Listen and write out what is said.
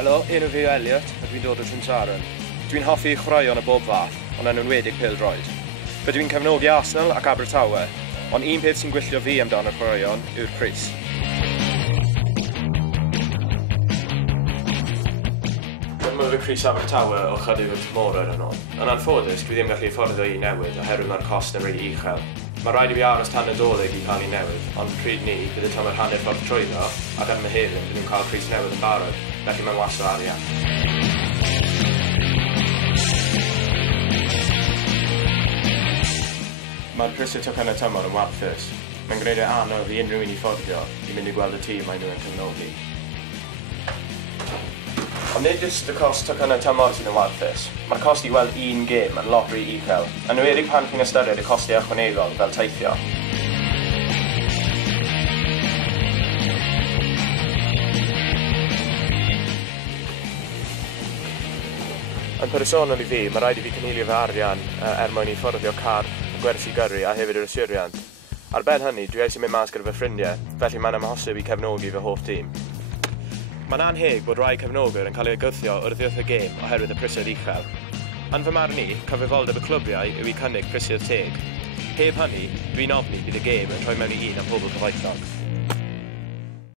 Helo, enw fi yw Elliot a dwi'n dod o Trynsaren. Dwi'n hoffi chwaraeon o bob fath, ond yn enwedig pêl-droed. Rydw i'n cefnogi Arsenal ac Abertawe, ond un peth sy'n gwylltio fi amdano'r chwaraeon yw'r crys. Mae fy crys Abertawe o chydig o'r tymor yn ôl. Yn anffodus, dwi ddim gallu fforddio i newid oherwydd mae'r cost yn rili uchel. Mae rhaid i fi aros tan y doleg i cael ei newid, ond pryd ni, bydd y tam yr hanner ffordd trwyddo, ac yn Mehefin, bydd nhw'n cael crys newydd yn barod, felly mae'n wastad arian. Mae'r prysau toc yn y tymor yn warthus. Mae'n gwneud ei anodd i unrhyw un i fforddio i mynd i gweld y tîm mae nhw'n cefnogi. Ond nid jyst y cost toc yn y tymor sydd yn warthus. Mae'r cost i weld un gêm yn lot rhy uchel, yn enwedig pan chi'n ystyried y costau ychwanegol fel teithio. Yn personol i fi, mae rhaid i fi cynhilio fy arian mwyn i fforddio car, gwersi gyrru a hefyd yr ysuriant. Ar ben hynny, dwi eisiau mynd mas gyda fy ffrindiau, felly mae'n amhosib i cefnogi fy hoff tîm. Mae'n anheg bod rai cefnogwyr yn cael ei gythio wrth y gêm oherwydd y prysau uchel. Yn fy marn i, cyfrifoldeb y clwbiau yw i cynnig prysau'r teg. Heb hynny, dwi'n ofni bydd y gêm yn rhoi mewn i un am pobl cyfoethog.